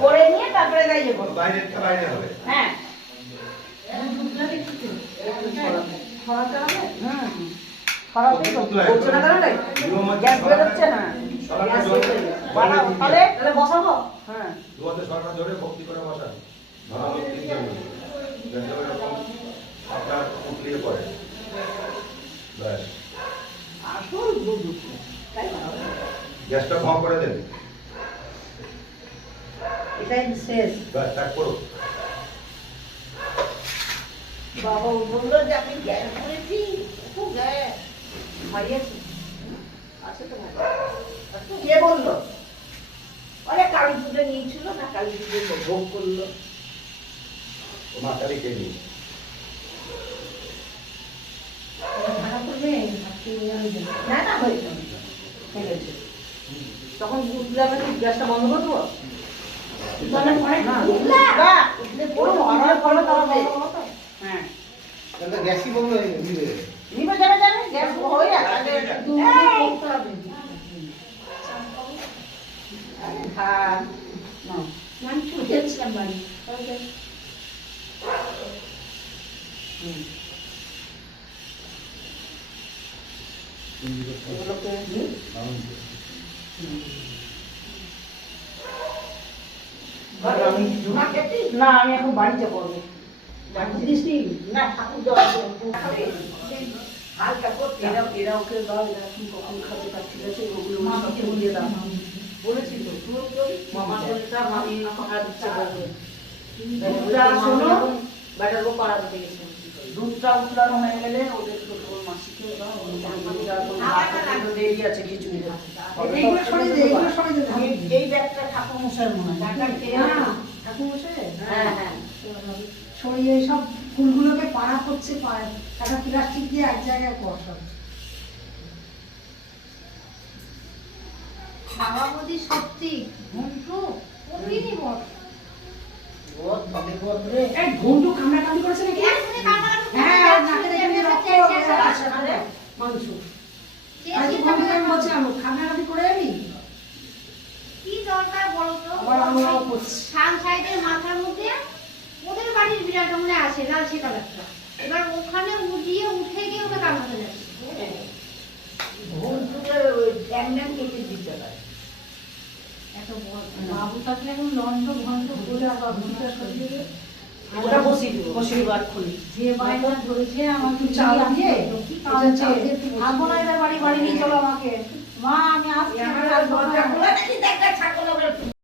করে নিয়ে তারপরে যাই যে করব বাইরে হবে হ্যাঁ ছড়াতে হবে। খরাতে বলছো না তাহলে গ্যাস বেরোচ্ছে না গ্যাস বানাবো তাহলে বসাবো হ্যাঁ দুয়াতে সরটা ধরে ভক্তি করে বসান ভালো ভক্তি করবেন যাতে এরকম আপনার উঠলিয়ে পড়ে ব্যাস আসল দুধ তাই না গ্যাসটা কম করে দেন এটাই শেষ ব্যাস তাক করো বাবা বললো যে আমি গ্যাস করেছি খুব গ্যাস হারিয়েছি আছে তো কে বললো অনেক কালী পুজো নিয়েছিল না কালী পুজো ভোগ করলো মাথারি খেয়ে নিই না না হয়েছে ঠিক আছে তখন বুঝলে আমি গ্যাসটা বন্ধ করে দেবো হ্যাঁ গ্যাসই বন্ধ হয়ে যাবে নিবে যাবে গ্যাস হয়ে যাবে হ্যাঁ না আমি ছুটে যাচ্ছিলাম বাড়ি না আমি এখন বাড়িতে করবো না ঠাকুর দেওয়া হালকা করতে এরা ওকে দাও এরা এখন কখন খাবে তার ঠিক আছে ওগুলো মামাকে বলিয়ে দাও বলেছি তো মামা বলটা মামি খাওয়া দিচ্ছে দুধটা শোনো ব্যাটার ও পাড়া দিতে গেছে দুধটা উতলানো হয়ে গেলে ওদের ছোট মাসিকে দাও দেরি আছে কিছু এই ব্যাগটা ঠাকুর মশাই মনে হয় ঠাকুর মশাই হ্যাঁ হ্যাঁ সরিয়ে সব ফুলগুলোকে পাড়া করছে একটা প্লাস্টিক দিয়ে এক জায়গায় বসা খাওয়া বদি সত্যি ঘন্টু প্রতিদিনই বস এই ঘন্টু কামড়াকামড়ি করেছে নাকি হ্যাঁ নাকে দেখে রক্ত মাংস আজ ঘন্টু আমি বলছিলাম কামড়াকামড়ি করে এলি কি দরকার বলো তো আবার আমরা করছি সাইডের মাথার মধ্যে ওদের বাড়ির বিড়াল মনে আছে লাল শেখাল একটা এবার ওখানে উঠিয়ে উঠে গিয়ে ওকে কামড়াতে যাচ্ছে ঘন্টুকে ওই ড্যাম ড্যাম কেটে দিতে পারে এত বড় বাবু থাকলে এখন লন্ড ঘন্ট বলে আবার ভূমিকা সরিয়ে ওটা বসিয়ে দেবো বসিয়ে বার খুলি যে বাইরে ধরেছে আমাকে চাল দিয়ে থাকবো না এদের বাড়ি বাড়ি নিয়ে চলো আমাকে মা আমি আসছি দরজা খোলা নাকি দেখা ছাগল